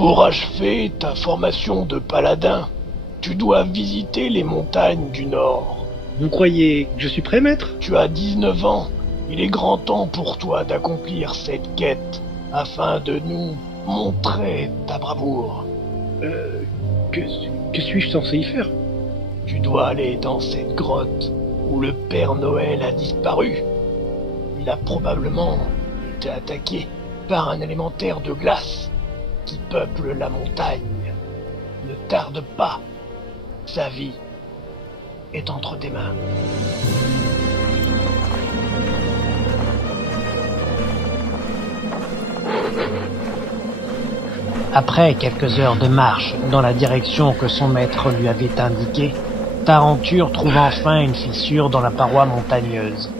Pour achever ta formation de paladin, tu dois visiter les montagnes du Nord. Vous croyez que je suis prêt, maître? Tu as 19 ans. Il est grand temps pour toi d'accomplir cette quête afin de nous montrer ta bravoure. Que suis-je censé y faire? Tu dois aller dans cette grotte où le Père Noël a disparu. Il a probablement été attaqué par un élémentaire de glace qui peuple la montagne. Ne tarde pas. Sa vie est entre tes mains. Après quelques heures de marche dans la direction que son maître lui avait indiquée, Tarenture trouve enfin une fissure dans la paroi montagneuse.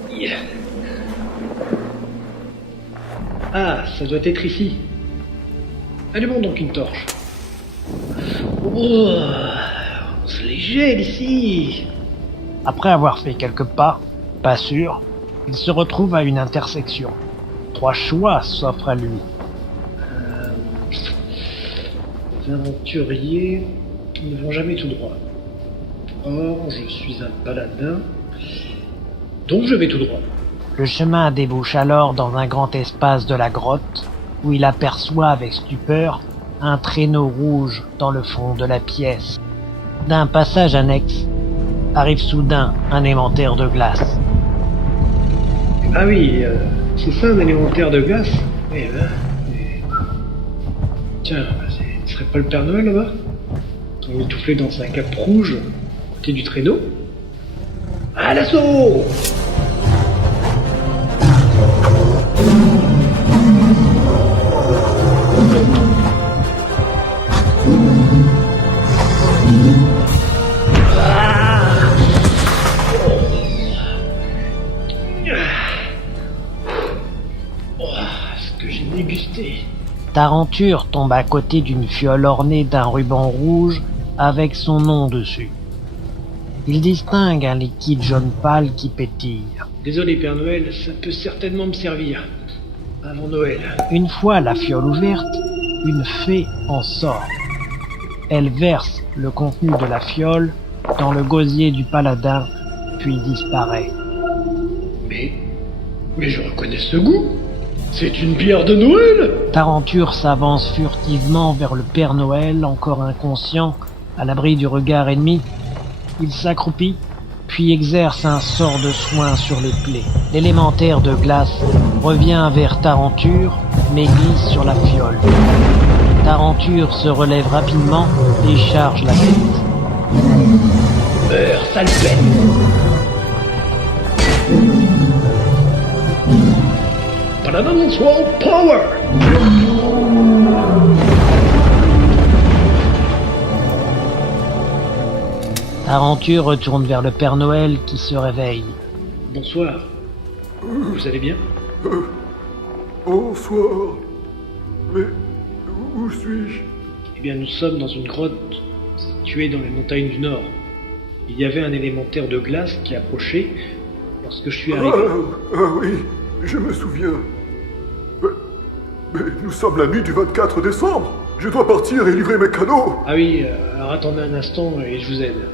Ah, ça doit être ici. Allumons donc une torche. Oh, on se les gèle ici. Après avoir fait quelques pas, pas sûr, il se retrouve à une intersection. 3 choix s'offrent à lui. Les aventuriers ne vont jamais tout droit. Or, je suis un paladin, donc je vais tout droit. Le chemin débouche alors dans un grand espace de la grotte, où il aperçoit avec stupeur un traîneau rouge dans le fond de la pièce. D'un passage annexe arrive soudain un élémentaire de glace. Ah oui, c'est ça un élémentaire de glace? Eh ben... Tiens, ce serait pas le Père Noël là-bas? On est étouffé dans sa cape rouge, à côté du traîneau. À l'assaut! Ce que j'ai dégusté. Tarenture tombe à côté d'une fiole ornée d'un ruban rouge avec son nom dessus. Il distingue un liquide jaune pâle qui pétille. Désolé Père Noël, ça peut certainement me servir. Avant Noël. Une fois la fiole ouverte, une fée en sort. Elle verse le contenu de la fiole dans le gosier du paladin, puis disparaît. Mais je reconnais ce goût. C'est une bière de Noël. Tarenture s'avance furtivement vers le Père Noël, encore inconscient, à l'abri du regard ennemi. Il s'accroupit, puis exerce un sort de soin sur les plaies. L'élémentaire de glace revient vers Tarenture, mais glisse sur la fiole. Tarenture se relève rapidement et charge la tête. Meurs, sale bête! Paladin Sword Power! Tarenture retourne vers le Père Noël qui se réveille. Bonsoir. Vous allez bien? Bonsoir. Mais où suis-je? Eh bien, nous sommes dans une grotte située dans les montagnes du Nord. Il y avait un élémentaire de glace qui approchait lorsque je suis arrivé. Ah oui, je me souviens. Mais nous sommes la nuit du 24 décembre. Je dois partir et livrer mes cadeaux. Ah oui, alors attendez un instant et je vous aide.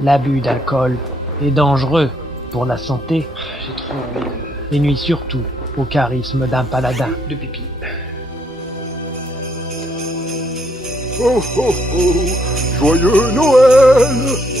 L'abus d'alcool est dangereux pour la santé J'ai trop envie et nuit surtout au charisme d'un paladin. de pipi. Oh oh oh, joyeux Noël!